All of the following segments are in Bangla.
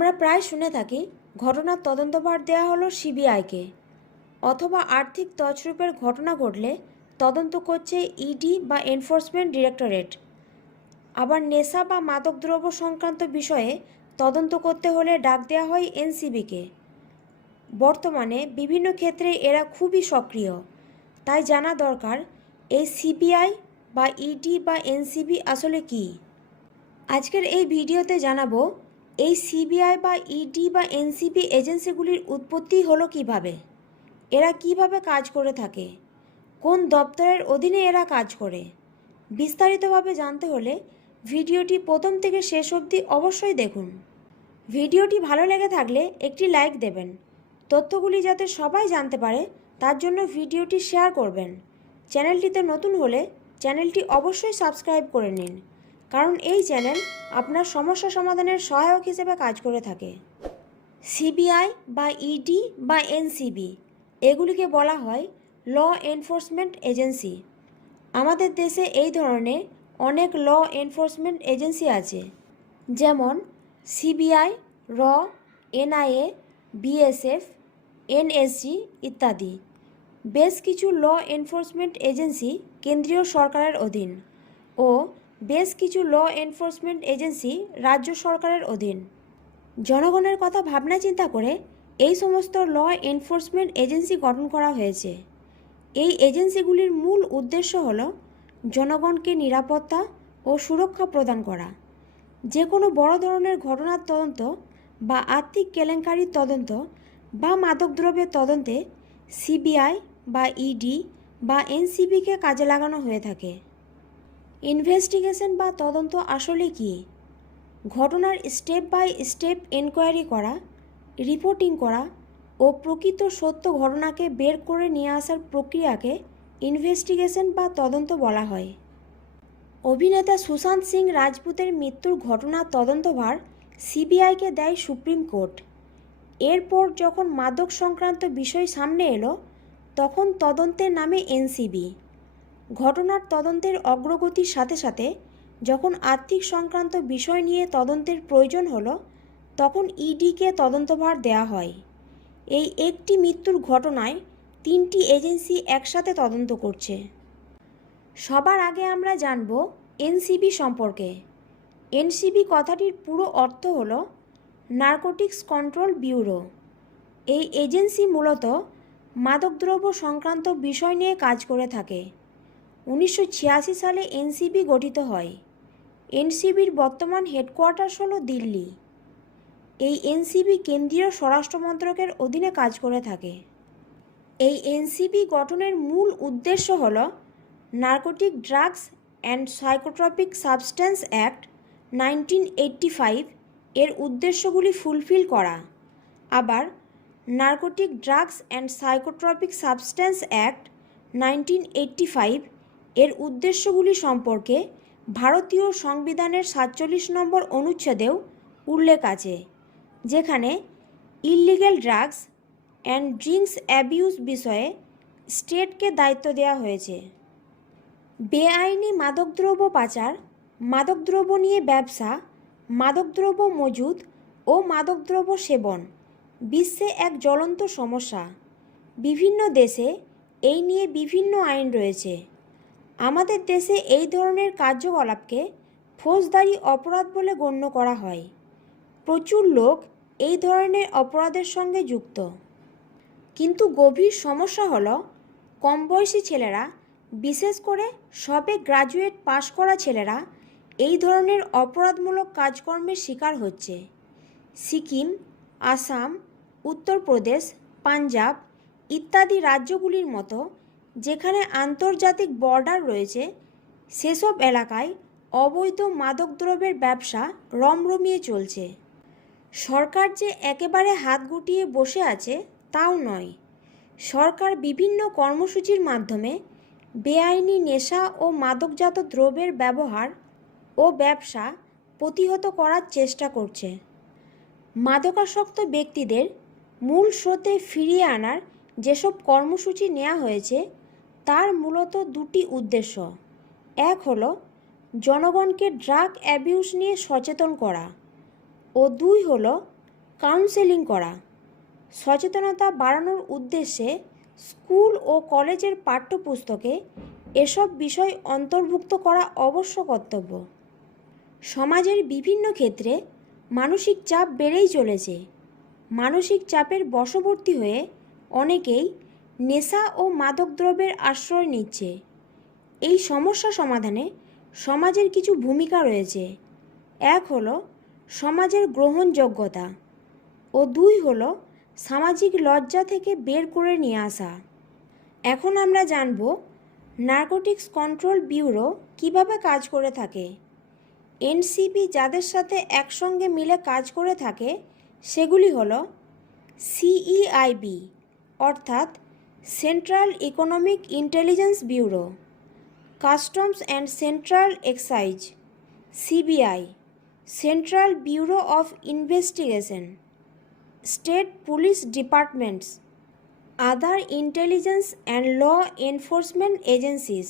আমরা প্রায় শুনে থাকি ঘটনার তদন্তভার দেওয়া হলো সিবিআইকে, অথবা আর্থিক তছরূপের ঘটনা ঘটলে তদন্ত করছে ইডি বা এনফোর্সমেন্ট ডিরেক্টরেট। আবার নেশা বা মাদকদ্রব্য সংক্রান্ত বিষয়ে তদন্ত করতে হলে ডাক দেওয়া হয় এনসিবিকে। বর্তমানে বিভিন্ন ক্ষেত্রে এরা খুবই সক্রিয়, তাই জানা দরকার এই সিবিআই বা ইডি বা এনসিবি আসলে কী। আজকের এই ভিডিওতে জানাবো এই সিবিআই বা ইডি বা এনসিবি এজেন্সিগুলির উৎপত্তি হলো কিভাবে, এরা কিভাবে কাজ করে থাকে, কোন দপ্তরের অধীনে এরা কাজ করে। বিস্তারিতভাবে জানতে হলে ভিডিওটি প্রথম থেকে শেষ অবধি অবশ্যই দেখুন। ভিডিওটি ভালো লেগে থাকলে একটি লাইক দেবেন। তথ্যগুলি যাতে সবাই জানতে পারে তার জন্য ভিডিওটি শেয়ার করবেন। চ্যানেলটিতে নতুন হলে চ্যানেলটি অবশ্যই সাবস্ক্রাইব করে নিন, কারণ এই চ্যানেল আপনার সমস্যা সমাধানের সহায়ক হিসেবে কাজ করে থাকে। সিবিআই বা ইডি বা এনসিবি এগুলিকে বলা হয় ল এনফোর্সমেন্ট এজেন্সি। আমাদের দেশে এই ধরনের অনেক ল এনফোর্সমেন্ট এজেন্সি আছে, যেমন সিবিআই, র, এনআইএ, বিএসএফ, এনএসজি ইত্যাদি। বেশ কিছু ল এনফোর্সমেন্ট এজেন্সি কেন্দ্রীয় সরকারের অধীন ও বেশ কিছু ল এনফোর্সমেন্ট এজেন্সি রাজ্য সরকারের অধীন। জনগণের কথা ভাবনা চিন্তা করে এই সমস্ত ল এনফোর্সমেন্ট এজেন্সি গঠন করা হয়েছে। এই এজেন্সিগুলির মূল উদ্দেশ্য হল জনগণকে নিরাপত্তা ও সুরক্ষা প্রদান করা। যে কোনো বড় ধরনের ঘটনার তদন্ত বা আর্থিক কেলেঙ্কারির তদন্ত বা মাদকদ্রব্যের তদন্তে সিবিআই বা ইডি বা এনসিবিকে কাজে লাগানো হয়ে থাকে। ইনভেস্টিগেশন বা তদন্ত আসলে কি? ঘটনার স্টেপ বাই স্টেপ এনকোয়ারি করা, রিপোর্টিং করা ও প্রকৃত সত্য ঘটনাকে বের করে নিয়ে আসার প্রক্রিয়াকে ইনভেস্টিগেশন বা তদন্ত বলা হয়। অভিনেতা সুশান্ত সিং রাজপুতের মৃত্যুর ঘটনার তদন্তভার সিবিআইকে দেয় সুপ্রিম কোর্ট। এরপর যখন মাদক সংক্রান্ত বিষয় সামনে এলো তখন তদন্তের নামে এনসিবি। ঘটনার তদন্তের অগ্রগতির সাথে সাথে যখন আর্থিক সংক্রান্ত বিষয় নিয়ে তদন্তের প্রয়োজন হলো তখন ইডিকে তদন্তভার দেওয়া হয়। এই একটি মৃত্যুর ঘটনায় 3টি এজেন্সি একসাথে তদন্ত করছে। সবার আগে আমরা জানব এনসিবি সম্পর্কে। এনসিবি কথাটির পুরো অর্থ হলো নার্কোটিক্স কন্ট্রোল ব্যুরো। এই এজেন্সি মূলত মাদকদ্রব্য সংক্রান্ত বিষয় নিয়ে কাজ করে থাকে। 1986 সালে এনসিবি গঠিত হয়। এনসিবির বর্তমান হেডকোয়ার্টার্স হলো দিল্লি। এই এনসিবি কেন্দ্রীয় স্বরাষ্ট্র মন্ত্রকের অধীনে কাজ করে থাকে। এই এনসিবি গঠনের মূল উদ্দেশ্য হল narcotic drugs and psychotropic substance act 1985 এর উদ্দেশ্যগুলি ফুলফিল করা। আবার narcotic drugs and psychotropic substance act 1985 এর উদ্দেশ্যগুলি সম্পর্কে ভারতীয় সংবিধানের 47 নম্বর অনুচ্ছেদেও উল্লেখ আছে, যেখানে illegal drugs and drinks abuse বিষয়ে স্টেটকে দায়িত্ব দেওয়া হয়েছে। বেআইনি মাদকদ্রব্য পাচার, মাদকদ্রব্য নিয়ে ব্যবসা, মাদকদ্রব্য মজুদ ও মাদকদ্রব্য সেবন বিশ্বে এক জ্বলন্ত সমস্যা। বিভিন্ন দেশে এই নিয়ে বিভিন্ন আইন রয়েছে। আমাদের দেশে এই ধরনের কার্যকলাপকে ফৌজদারি অপরাধ বলে গণ্য করা হয়। প্রচুর লোক এই ধরনের অপরাধের সঙ্গে যুক্ত। কিন্তু গভীর সমস্যা হলো কম বয়সী ছেলেরা, বিশেষ করে সবে গ্র্যাজুয়েট পাশ করা ছেলেরা এই ধরনের অপরাধমূলক কাজকর্মের শিকার হচ্ছে। সিকিম, আসাম, উত্তরপ্রদেশ, পাঞ্জাব ইত্যাদি রাজ্যগুলির মতো যেখানে আন্তর্জাতিক বর্ডার রয়েছে সেসব এলাকায় অবৈধ মাদকদ্রব্যের ব্যবসা রমরমিয়ে চলছে। সরকার যে একেবারে হাত গুটিয়ে বসে আছে তাও নয়। সরকার বিভিন্ন কর্মসূচির মাধ্যমে বেআইনি নেশা ও মাদকজাত দ্রব্যের ব্যবহার ও ব্যবসা প্রতিহত করার চেষ্টা করছে। মাদকাসক্ত ব্যক্তিদের মূল স্রোতে ফিরিয়ে আনার যেসব কর্মসূচি নেওয়া হয়েছে তার মূলত দুটি উদ্দেশ্য। এক হলো জনগণকে ড্রাগ অ্যাবিউজ নিয়ে সচেতন করা ও দুই হলো কাউন্সেলিং করা। সচেতনতা বাড়ানোর উদ্দেশ্যে স্কুল ও কলেজের পাঠ্যপুস্তকে এসব বিষয় অন্তর্ভুক্ত করা অবশ্য কর্তব্য। সমাজের বিভিন্ন ক্ষেত্রে মানসিক চাপ বেড়েই চলেছে। মানসিক চাপের বশবর্তী হয়ে অনেকেই নেশা ও মাদকদ্রব্যের আশ্রয় নিচ্ছে। এই সমস্যা সমাধানে সমাজের কিছু ভূমিকা রয়েছে। এক হলো সমাজের গ্রহণযোগ্যতা ও দুই হলো সামাজিক লজ্জা থেকে বের করে নিয়ে আসা। এখন আমরা জানব নার্কোটিক্স কন্ট্রোল ব্যুরো কিভাবে কাজ করে থাকে। এনসিবি যাদের সাথে একসঙ্গে মিলে কাজ করে থাকে সেগুলি হলো সিইআইবি অর্থাৎ central economic intelligence bureau, customs and central excise, CBI, central bureau of investigation, state police departments, other intelligence and law enforcement agencies.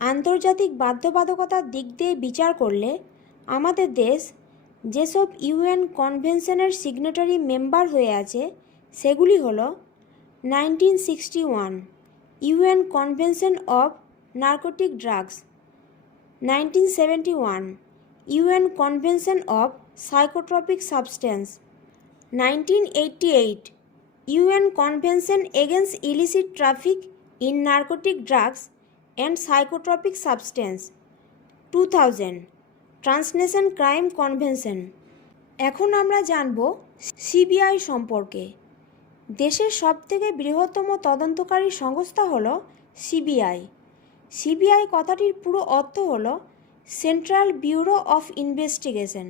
আন্তর্জাতিক বাধ্যবাধকতার দিক দিয়ে বিচার করলে আমাদের দেশ যেসব ইউএন কনভেনশনের সিগনেটারি মেম্বার হয়ে আছে সেগুলি হলো 1961 UN convention of narcotic drugs, 1971 UN convention of psychotropic substance, 1988 UN convention against illicit traffic in narcotic drugs and psychotropic substance, 2000 transnation crime convention. এখন আমরা জানব সিবিআই সম্পর্কে। দেশের সবথেকে বৃহত্তম তদন্তকারী সংস্থা হলো সিবিআই। সিবিআই কথাটির পুরো অর্থ হলো সেন্ট্রাল ব্যুরো অফ ইনভেস্টিগেশন।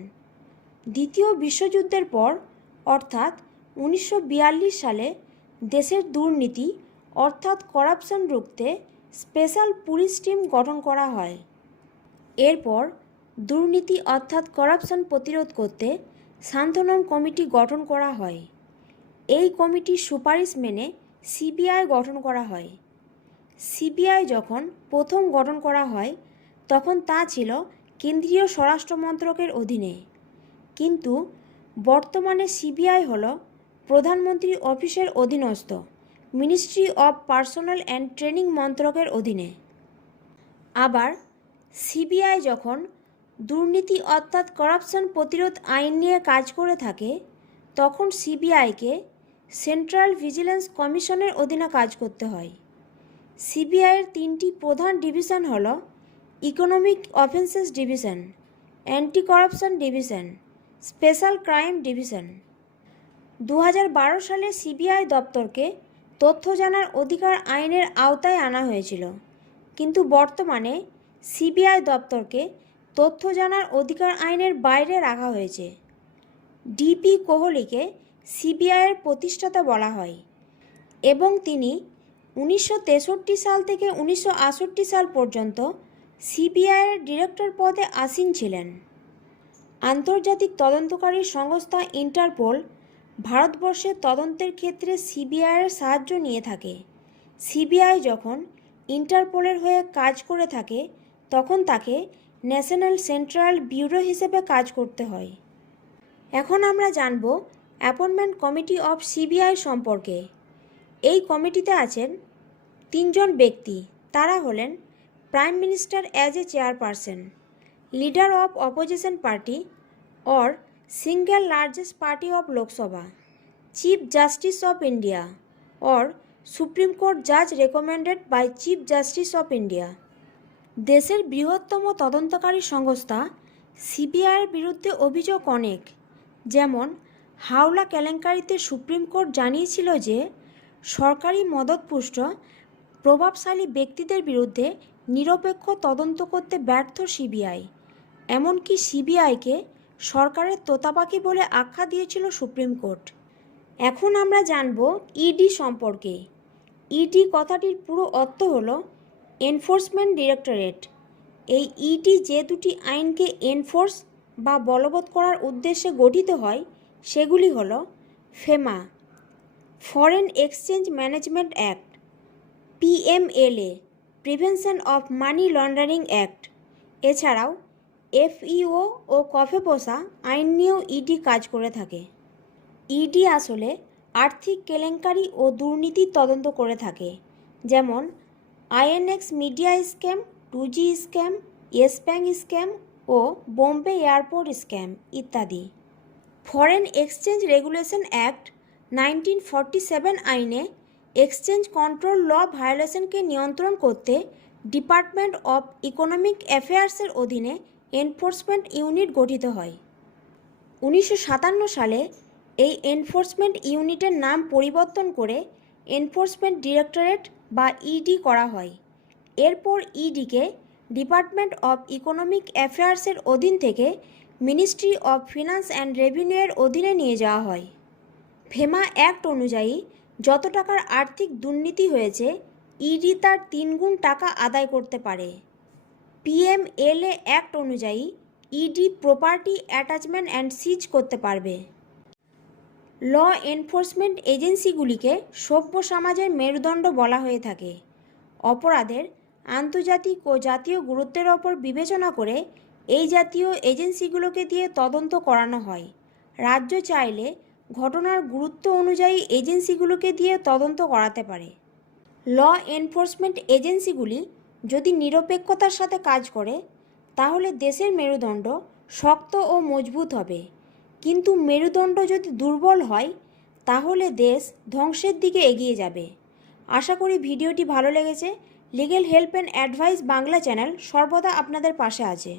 দ্বিতীয় বিশ্বযুদ্ধের পর অর্থাৎ 1942 সালে দেশের দুর্নীতি অর্থাৎ করাপশন রুখতে স্পেশাল পুলিশ টিম গঠন করা হয়। এরপর দুর্নীতি অর্থাৎ করাপশন প্রতিরোধ করতে সান্থনম কমিটি গঠন করা হয়। এই কমিটির সুপারিশ মেনে সিবিআই গঠন করা হয়। সিবিআই যখন প্রথম গঠন করা হয় তখন তা ছিল কেন্দ্রীয় স্বরাষ্ট্র মন্ত্রকের অধীনে, কিন্তু বর্তমানে সিবিআই হল প্রধানমন্ত্রী অফিসের অধীনস্থ ministry of personal and training মন্ত্রকের অধীনে। আবার সিবিআই যখন দুর্নীতি অর্থাৎ করাপশন প্রতিরোধ আইন নিয়ে কাজ করে থাকে তখন সিবিআইকে সেন্ট্রাল ভিজিলেন্স কমিশনের অধীনে কাজ করতে হয়। সিবিআইয়ের তিনটি প্রধান ডিভিশন হল economic offences division, anti corruption division, special crime division. 2012 সালে সিবিআই দপ্তরকে তথ্য জানার অধিকার আইনের আওতায় আনা হয়েছিল, কিন্তু বর্তমানে সিবিআই দপ্তরকে তথ্য জানার অধিকার আইনের বাইরে রাখা হয়েছে। ডিপি কোহলিকে সিবিআইয়ের প্রতিষ্ঠাতা বলা হয় এবং তিনি 1963 সাল থেকে 1968 সাল পর্যন্ত সিবিআইয়ের ডিরেক্টর পদে আসীন ছিলেন। আন্তর্জাতিক তদন্তকারী সংস্থা ইন্টারপোল ভারতবর্ষের তদন্তের ক্ষেত্রে সিবিআইয়ের সাহায্য নিয়ে থাকে। সিবিআই যখন ইন্টারপোলের হয়ে কাজ করে থাকে তখন তাকে ন্যাশনাল সেন্ট্রাল ব্যুরো হিসেবে কাজ করতে হয়। এখন আমরা জানব অ্যাপয়েন্টমেন্ট কমিটি অফ সিবিআই সম্পর্কে। এই কমিটিতে আছেন 3 জন ব্যক্তি। তারা হলেন prime minister as a chairperson, leader of opposition party or single largest party of Lok Sabha, Chief Justice of India or Supreme Court judge recommended by Chief Justice of India। দেশের বৃহত্তম তদন্তকারী সংস্থা সিবিআইয়ের বিরুদ্ধে অভিযোগ অনেক, যেমন হাওলা কেলেঙ্কারিতে সুপ্রিম কোর্ট জানিয়েছিল যে সরকারি মদতপুষ্ট প্রভাবশালী ব্যক্তিদের বিরুদ্ধে নিরপেক্ষ তদন্ত করতে ব্যর্থ সিবিআই। এমনকি সিবিআইকে সরকারের তোতাপাখি বলে আখ্যা দিয়েছিল সুপ্রিম কোর্ট। এখন আমরা জানব ইডি সম্পর্কে। ইডি কথাটির পুরো অর্থ হলো এনফোর্সমেন্ট ডিরেক্টরেট। এই ইডি যে দুটি আইনকে এনফোর্স বা বলবৎ করার উদ্দেশ্যে গঠিত হয় সেগুলি হলো FEMA, foreign exchange management act, PMLA, prevention of money laundering act. এছাড়াও এফইও ও কফেপোসা আইন নিয়েও ইডি কাজ করে থাকে। ইডি আসলে আর্থিক কেলেঙ্কারি ও দুর্নীতির তদন্ত করে থাকে, যেমন INX media scam, 2G scam, Yes Bank scam ও বোম্বে এয়ারপোর্ট স্ক্যাম ইত্যাদি। ফরেন এক্সচেঞ্জ রেগুলেশন অ্যাক্ট 1947 আইনে এক্সচেঞ্জ কন্ট্রোল ল ভায়োলেশনকে নিয়ন্ত্রণ করতে ডিপার্টমেন্ট অফ ইকোনমিক অ্যাফেয়ার্সের অধীনে এনফোর্সমেন্ট ইউনিট গঠিত হয়। 1957 সালে এই এনফোর্সমেন্ট ইউনিটের নাম পরিবর্তন করে এনফোর্সমেন্ট ডিরেক্টরেট বা ইডি করা হয়। এরপর ইডিকে ডিপার্টমেন্ট অফ ইকোনমিক অ্যাফেয়ার্সের অধীন থেকে মিনিস্ট্রি অফ ফিনান্স অ্যান্ড রেভিনিউয়ের অধীনে নিয়ে যাওয়া হয়। ফেমা অ্যাক্ট অনুযায়ী যত টাকার আর্থিক দুর্নীতি হয়েছে, ইডি তার 3 গুণ টাকা আদায় করতে পারে। পিএমএলএ অ্যাক্ট অনুযায়ী ইডি প্রপার্টি অ্যাটাচমেন্ট অ্যান্ড সিজ করতে পারবে। ল এনফোর্সমেন্ট এজেন্সিগুলিকে সভ্য সমাজের মেরুদণ্ড বলা হয়ে থাকে। অপরাধের আন্তর্জাতিক ও জাতীয় গুরুত্বের ওপর বিবেচনা করে এই জাতীয় এজেন্সিগুলোকে দিয়ে তদন্ত করানো হয়। রাজ্য চাইলে ঘটনার গুরুত্ব অনুযায়ী এজেন্সিগুলোকে দিয়ে তদন্ত করাতে পারে। ল এনফোর্সমেন্ট এজেন্সিগুলি যদি নিরপেক্ষতার সাথে কাজ করে, তাহলে দেশের মেরুদণ্ড শক্ত ও মজবুত হবে। কিন্তু মেরুদণ্ড যদি দুর্বল হয়, তাহলে দেশ ধ্বংসের দিকে এগিয়ে যাবে। আশা করি ভিডিওটি ভালো লেগেছে। Legal help and advice Bangla channel সর্বদা আপনাদের পাশে আছে।